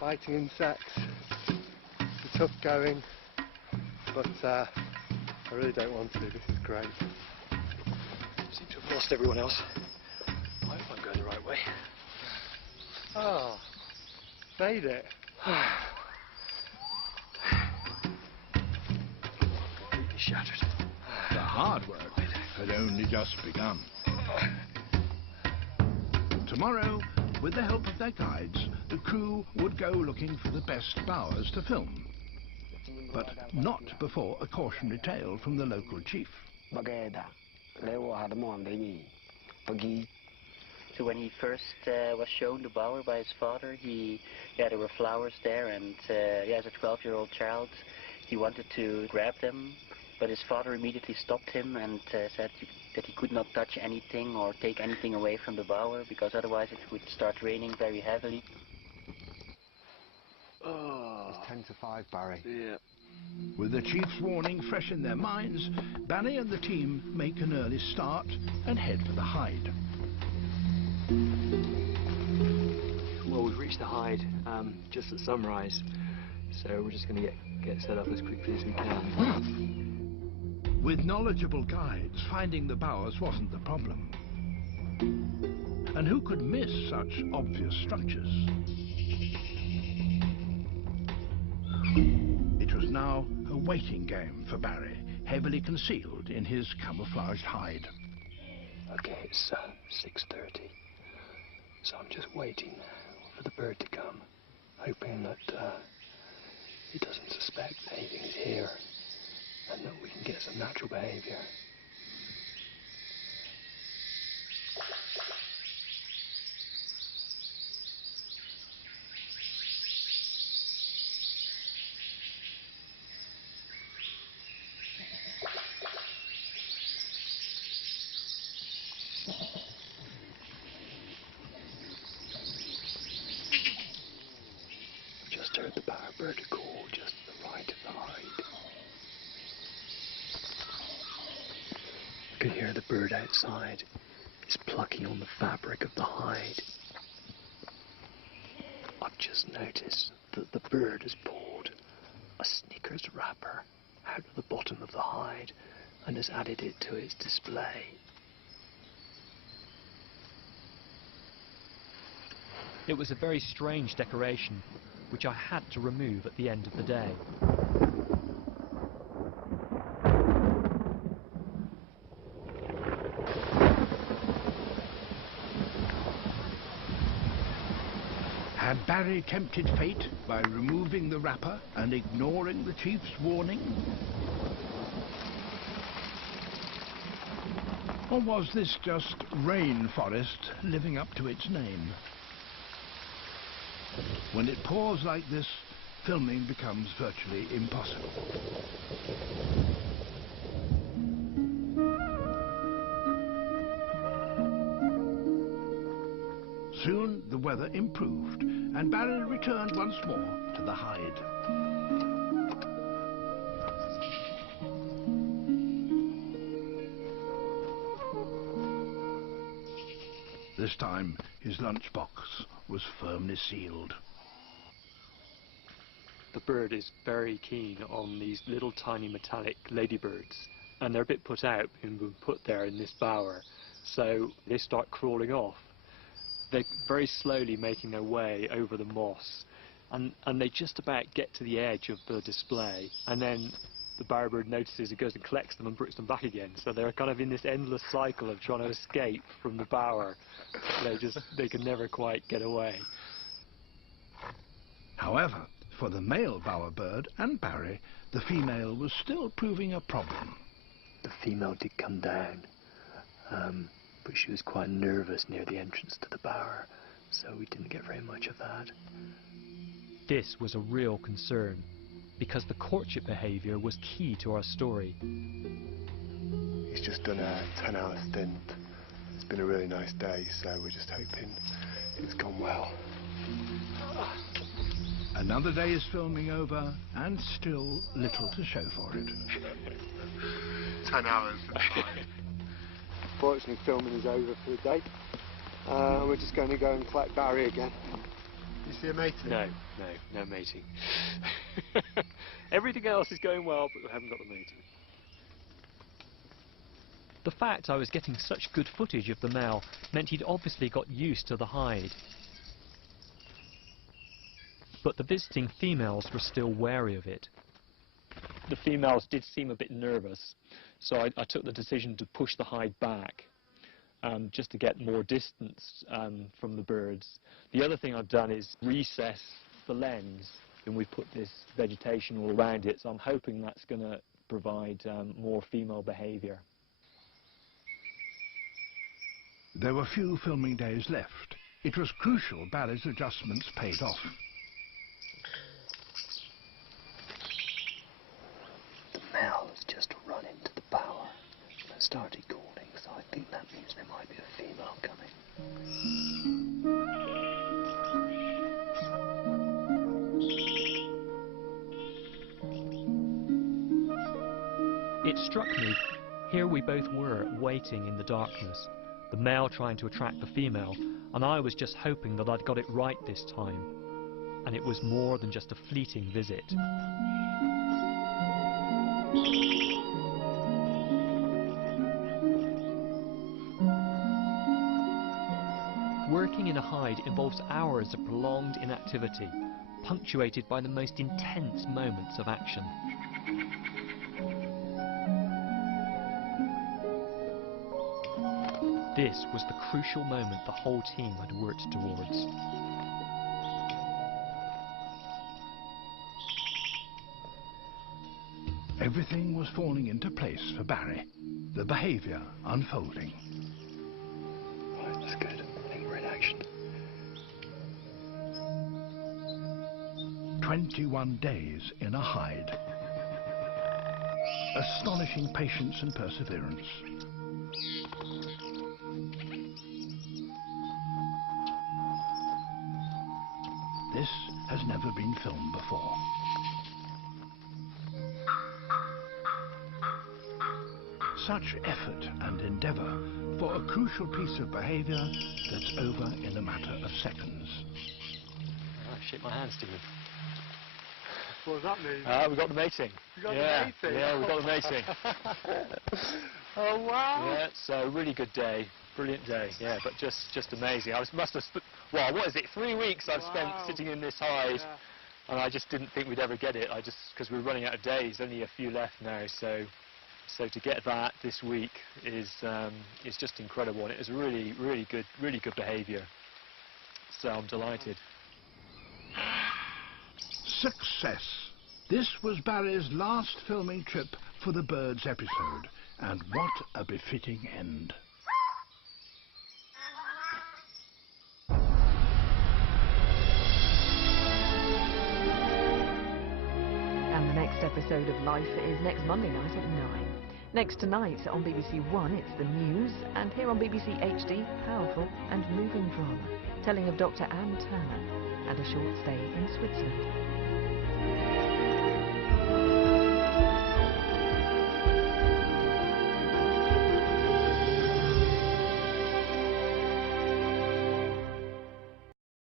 biting insects. It's tough going, but I really don't want to. This is great. Seem to have lost everyone else. I hope I'm going the right way. Oh, made it. Completely shattered. The hard work had only just begun. Tomorrow, with the help of their guides, the crew would go looking for the best bowers to film. But not before a cautionary tale from the local chief. So when he first was shown the bower by his father, there were flowers there, and as a 12-year-old child, he wanted to grab them, but his father immediately stopped him and said that he could not touch anything or take anything away from the bower, because otherwise it would start raining very heavily. Oh. It's 10 to 5, Barry. Yeah. With the chief's warning fresh in their minds, Barry and the team make an early start and head for the hide. Well, we've reached the hide just at sunrise, so we're just going to get set up as quickly as we can. With knowledgeable guides, finding the bowers wasn't the problem. And who could miss such obvious structures? It was now a waiting game for Barry, heavily concealed in his camouflaged hide. Okay, it's 6:30, so I'm just waiting for the bird to come, hoping that he doesn't suspect anything's here and that we can get some natural behaviour. Just heard the bowerbird call just to the right of the hide. I can hear the bird outside. It's plucking on the fabric of the hide. I've just noticed that the bird has pulled a Snickers wrapper out of the bottom of the hide and has added it to its display. It was a very strange decoration, which I had to remove at the end of the day. Had Barry tempted fate by removing the wrapper and ignoring the chief's warning? Or was this just rainforest living up to its name? When it pours like this, filming becomes virtually impossible. Soon the weather improved, and Barry returned once more to the hide. This time, his lunchbox was firmly sealed. The bird is very keen on these little tiny metallic ladybirds, and they're a bit put out being put there in this bower, so they start crawling off. They're very slowly making their way over the moss, and they just about get to the edge of the display, and then the bowerbird notices it, goes and collects them and brings them back again. So they're kind of in this endless cycle of trying to escape from the bower. They can never quite get away. However, for the male bowerbird and Barry, the female was still proving a problem. The female did come down, but she was quite nervous near the entrance to the bower, so we didn't get very much of that. This was a real concern, because the courtship behaviour was key to our story. He's just done a 10-hour stint. It's been a really nice day, so we're just hoping it's gone well. Another day's filming over, and still little to show for it. 10 hours. Fortunately, filming is over for the day. We're just going to go and collect Barry again. You see a mating? No mating. Everything else is going well, but we haven't got the mating. The fact I was getting such good footage of the male meant he'd obviously got used to the hide. But the visiting females were still wary of it. The females did seem a bit nervous, so I took the decision to push the hide back, just to get more distance from the birds. The other thing I've done is recess the lens, and we've put this vegetation all around it, so I'm hoping that's going to provide more female behaviour. There were few filming days left. It was crucial Barry's adjustments paid off. The male has just run into the bower and started calling, so I think that means there might be a female coming. It struck me, here we both were waiting in the darkness, the male trying to attract the female, and I was just hoping that I'd got it right this time. And it was more than just a fleeting visit. Working in a hide involves hours of prolonged inactivity, punctuated by the most intense moments of action. This was the crucial moment the whole team had worked towards. Everything was falling into place for Barry, the behaviour unfolding. Right, that's good. I think we're in action. 21 days in a hide. Astonishing patience and perseverance. This has never been filmed before. Such effort and endeavour for a crucial piece of behaviour that's over in a matter of seconds. I shake my hand, Stephen. What does that mean? We got the mating. You got the mating? Yeah, we got the mating. Oh, wow. Yeah, so really good day. Brilliant day, yeah, but just amazing. Must have, well, what is it, 3 weeks I've spent sitting in this hide, and I just didn't think we'd ever get it. Because we're running out of days, only a few left now, so to get that this week is just incredible, and it was really good behaviour. So I'm delighted. Success! This was Barry's last filming trip for the Birds episode, and what a befitting end. And the next episode of Life is next Monday night at 9. Next tonight on BBC One, it's the news, and here on BBC HD, powerful and moving drama, telling of Dr. Anne Turner and a short stay in Switzerland.